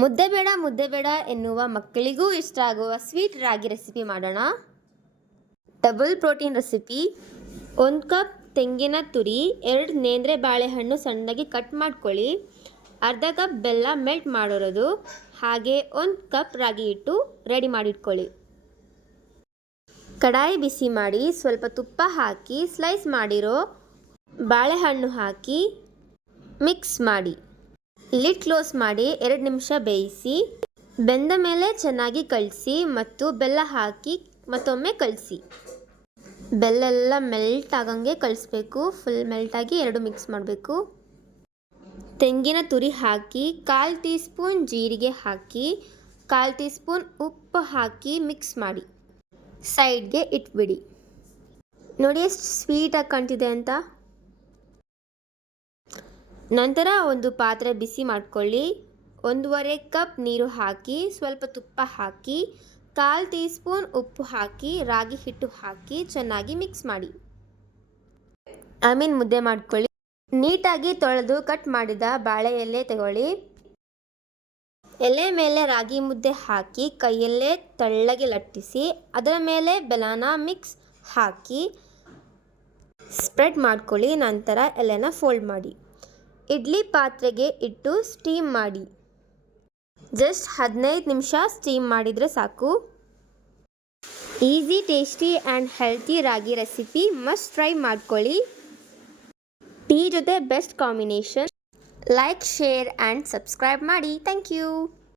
ಮುದ್ದೆ ಬೇಡ ಎನ್ನುವ ಮಕ್ಕಳಿಗೂ ಇಷ್ಟ ಆಗುವ ಸ್ವೀಟ್ ರಾಗಿ ರೆಸಿಪಿ ಮಾಡೋಣ. Double protein recipe. 1 ಕಪ್ ತೆಂಗಿನ ತುರಿ, 2 ನೇಂದ್ರೆ ಬಾಳೆಹಣ್ಣು ಸಣ್ಣದಾಗಿ ಕಟ್ ಮಾಡ್ಕೊಳ್ಳಿ, ಅರ್ಧ ಕಪ್ ಬೆಲ್ಲ ಮೆಲ್ಟ್ ಮಾಡಿರೋದು, ಹಾಗೆ 1 ಕಪ್ ರಾಗಿ ಹಿಟ್ಟು ರೆಡಿ ಮಾಡಿಟ್ಕೊಳ್ಳಿ. ಕಡಾಯಿ ಬಿಸಿ ಮಾಡಿ ಸ್ವಲ್ಪ ತುಪ್ಪ ಹಾಕಿ ಸ್ಲೈಸ್ ಮಾಡಿರೋ ಬಾಳೆಹಣ್ಣು ಹಾಕಿ ಮಿಕ್ಸ್ ಮಾಡಿ. ಲಿಡ್ ಕ್ಲೋಸ್ ಮಾಡಿ 2 ನಿಮಿಷ ಬೇಯಿಸಿ. ಬೆಂದ ಮೇಲೆ ಚೆನ್ನಾಗಿ ಕಲಸಿ ಮತ್ತು ಬೆಲ್ಲ ಹಾಕಿ ಮತ್ತೊಮ್ಮೆ ಕಲಸಿ. ಬೆಲ್ಲ ಮೆಲ್ಟ್ ಆಗಂಗೆ ಕಲಿಸ್ಬೇಕು. ಫುಲ್ ಮೆಲ್ಟಾಗಿ 2 ಮಿಕ್ಸ್ ಮಾಡಬೇಕು. ತೆಂಗಿನ ತುರಿ ಹಾಕಿ 1/4 ಟೀ ಸ್ಪೂನ್ ಜೀರಿಗೆ ಹಾಕಿ 1/4 ಟೀ ಸ್ಪೂನ್ ಉಪ್ಪು ಹಾಕಿ ಮಿಕ್ಸ್ ಮಾಡಿ ಸೈಡ್ಗೆ ಇಟ್ಬಿಡಿ. ನೋಡಿ ಎಷ್ಟು ಸ್ವೀಟಾಗಿ ಕಾಣ್ತಿದೆ ಅಂತ. ನಂತರ ಒಂದು ಪಾತ್ರೆ ಬಿಸಿ ಮಾಡ್ಕೊಳ್ಳಿ. 1.5 ಕಪ್ ನೀರು ಹಾಕಿ ಸ್ವಲ್ಪ ತುಪ್ಪ ಹಾಕಿ 1/4 ಟೀ ಸ್ಪೂನ್ ಉಪ್ಪು ಹಾಕಿ ರಾಗಿ ಹಿಟ್ಟು ಹಾಕಿ ಚೆನ್ನಾಗಿ ಮಿಕ್ಸ್ ಮಾಡಿ. ಮುದ್ದೆ ಮಾಡ್ಕೊಳ್ಳಿ. ನೀಟಾಗಿ ತೊಳೆದು ಕಟ್ ಮಾಡಿದ ಬಾಳೆ ಎಲೆ ತಗೊಳ್ಳಿ. ಎಲೆ ಮೇಲೆ ರಾಗಿ ಮುದ್ದೆ ಹಾಕಿ ಕೈಯಲ್ಲೇ ತೆಳ್ಳಗೆ ಲಟ್ಟಿಸಿ ಅದರ ಮೇಲೆ ಬೆಲ್ಲನ ಮಿಕ್ಸ್ ಹಾಕಿ ಸ್ಪ್ರೆಡ್ ಮಾಡ್ಕೊಳ್ಳಿ. ನಂತರ ಎಲೆನ ಫೋಲ್ಡ್ ಮಾಡಿ ಇಡ್ಲಿ ಪಾತ್ರೆಗೆ ಇಟ್ಟು ಸ್ಟೀಮ್ ಮಾಡಿ. ಜಸ್ಟ್ 15 ನಿಮಿಷ ಸ್ಟೀಮ್ ಮಾಡಿದರೆ ಸಾಕು. Easy, tasty and healthy ragi recipe must try ಮಾಡ್ಕೊಳ್ಳಿ. ಟೀ ಜೊತೆ best combination. Like, share and subscribe ಮಾಡಿ. Thank you.